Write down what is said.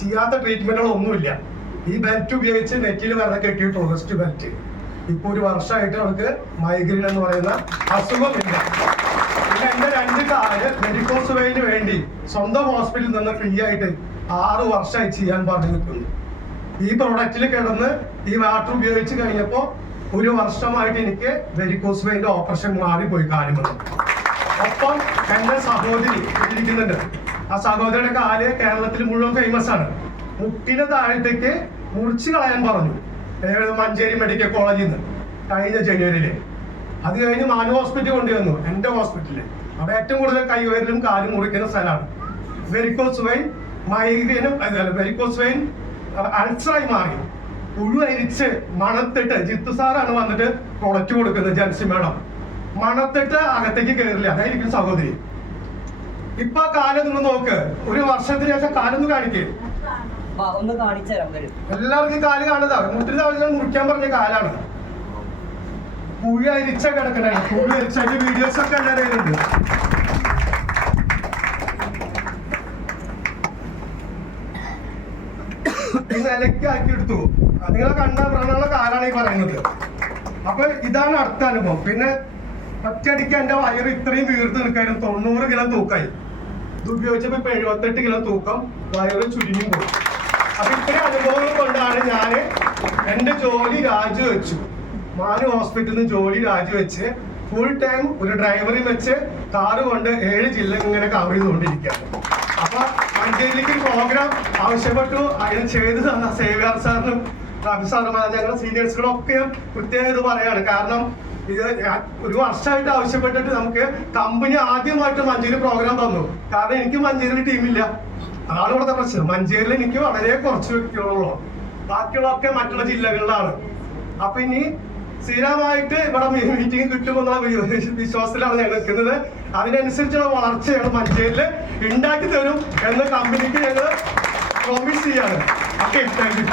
ചെയ്യാത്ത ട്രീറ്റ്മെന്റുകളൊന്നുമില്ല ഈ ബെൽറ്റ് ഉപയോഗിച്ച് നെറ്റിൽ വെറുതെ കെട്ടിയിട്ടുള്ളൂ റെസ്റ്റ് ബെൽറ്റ് ഇപ്പൊ ഒരു വർഷമായിട്ട് അവൾക്ക് മൈഗ്രെയിൻ എന്ന് പറയുന്ന അസുഖമില്ല. പിന്നെ എന്റെ രണ്ട് കാൽ മെഡിക്കോസ് വേയിന് വേണ്ടി സ്വന്തം ഹോസ്പിറ്റലിൽ നിന്ന് ഫ്രീ ആയിട്ട് ആറ് വർഷമായി ചെയ്യാൻ പറഞ്ഞു നിൽക്കുന്നു. ഈ പ്രൊഡക്റ്റിൽ കിടന്ന് ഈ വാട്ടർ ഉപയോഗിച്ച് കഴിഞ്ഞപ്പോ ഒരു വർഷമായിട്ട് എനിക്ക് വെരിക്കോസ് വെയിന്റെ ഓപ്പറേഷൻ മാറിപ്പോയി കാര്യങ്ങൾ ഒപ്പം എന്റെ സഹോദരി ഇരിക്കുന്നുണ്ട്. ആ സഹോദരന്റെ കാൽ കേരളത്തിൽ മുഴുവൻ ഫേമസ് ആണ്. മുട്ടിന് താഴത്തേക്ക് മുറിച്ച് കളയാൻ പറഞ്ഞു. മഞ്ചേരി മെഡിക്കൽ കോളേജിൽ നിന്ന് കഴിഞ്ഞ ജനുവരിയിൽ. അത് കഴിഞ്ഞ് മാനു ഹോസ്പിറ്റൽ കൊണ്ടുവന്നു എന്റെ ഹോസ്പിറ്റലിൽ അവിടെ ഏറ്റവും കൂടുതൽ കൈവരലും കാലും മുറിക്കുന്ന സ്ഥലമാണ്. വെരിക്കോസ് വെയിൻ മൈഗ്രീനും വെരിക്കോസ് വെയിൻ അൾസറായി മാറി. പുഴു അരിച്ച് മണത്തിട്ട് ജിത്തു സാറാണ് വന്നിട്ട് പ്രൊഡക്റ്റ് കൊടുക്കുന്നത് ജൻസി മേഡം. മണത്തിട്ട് അകത്തേക്ക് കയറില്ല അതായിരിക്കും സഹോദരി. ഇപ്പൊ കാലം നിങ്ങൾ നോക്ക്. ഒരു വർഷത്തിന് ശേഷം കാലൊന്ന് കാണിക്കേ. ഒന്ന് കാണിച്ചു തരാം വരും. എല്ലാവർക്കും കാൽ കാണുന്നതാ. മുട്ടിന് താഴെ മുറിക്കാൻ പറഞ്ഞ കാലാണ്. പുഴ അരിച്ച കിടക്കണേ. പുഴ അരിച്ചതിന്റെ വീഡിയോസ് ഒക്കെ എല്ലാവരും നിലയ്ക്ക് ആക്കി എടുത്തു. നിങ്ങളെ കണ്ട വ്രണമുള്ള കാലാണ് ഈ പറയുന്നത്. അപ്പൊ ഇതാണ് അടുത്ത അനുഭവം. പിന്നെ ഒറ്റയടിക്ക് എന്റെ വയറ് ഇത്രയും വീർത്ത് നിൽക്കായിരുന്നു. തൊണ്ണൂറ് കിലോ തൂക്കായി ഇത് ഉപയോഗിച്ചപ്പോ ഇപ്പൊ എഴുപത്തെട്ട് കിലോ തൂക്കം. വയറ് ചുരുങ്ങി പോയി. അപ്പൊ ഇത്രയും അനുഭവങ്ങൾ കൊണ്ടാണ് ഞാൻ എന്റെ ജോലി രാജിവെച്ചു. മാനു ഹോസ്പിറ്റലിൽ നിന്ന് ജോലി രാജിവെച്ച് ഫുൾ ടൈം ഒരു ഡ്രൈവറിൽ വെച്ച് കാറ് കൊണ്ട് ഏഴ് ജില്ല ഇങ്ങനെ കവർ ചെയ്തുകൊണ്ടിരിക്കുകയാണ്. അപ്പൊ മഞ്ചേരിയിലേക്ക് പ്രോഗ്രാം ആവശ്യപ്പെട്ടു. അതിന് ചെയ്ത് തന്ന സേവ്യാർ സാറിനും റബി സാറുമാർ ഞങ്ങളുടെ ഞാൻ പ്രത്യേകം ഇത് പറയാണ്. കാരണം ഇത് ഒരു വർഷമായിട്ട് ആവശ്യപ്പെട്ടിട്ട് നമുക്ക് കമ്പനി ആദ്യമായിട്ട് മഞ്ചേരി പ്രോഗ്രാം തന്നു. കാരണം എനിക്ക് മഞ്ചേരിയിൽ ടീമില്ല. അതാണ് ഇവിടുത്തെ പ്രശ്നം. മഞ്ചേരിയിൽ എനിക്ക് വളരെ കുറച്ച് വ്യക്തികളുള്ളൂ ബാക്കിയുള്ളതൊക്കെ മറ്റുള്ള ജില്ലകളിലാണ്. അപ്പൊ ഇനി സ്ഥിരമായിട്ട് ഇവിടെ മീറ്റിംഗ് കിട്ടുമെന്നുള്ള വിശ്വാസത്തിലാണ് ഞങ്ങൾ നിൽക്കുന്നത്. അതിനനുസരിച്ചുള്ള വളർച്ച ഞങ്ങൾ മഞ്ചേരിയിൽ ഉണ്ടാക്കി തരും എന്ന് കമ്പനിക്ക് ഞങ്ങൾ പ്രോമിസ് ചെയ്യാണ്. Okay thank you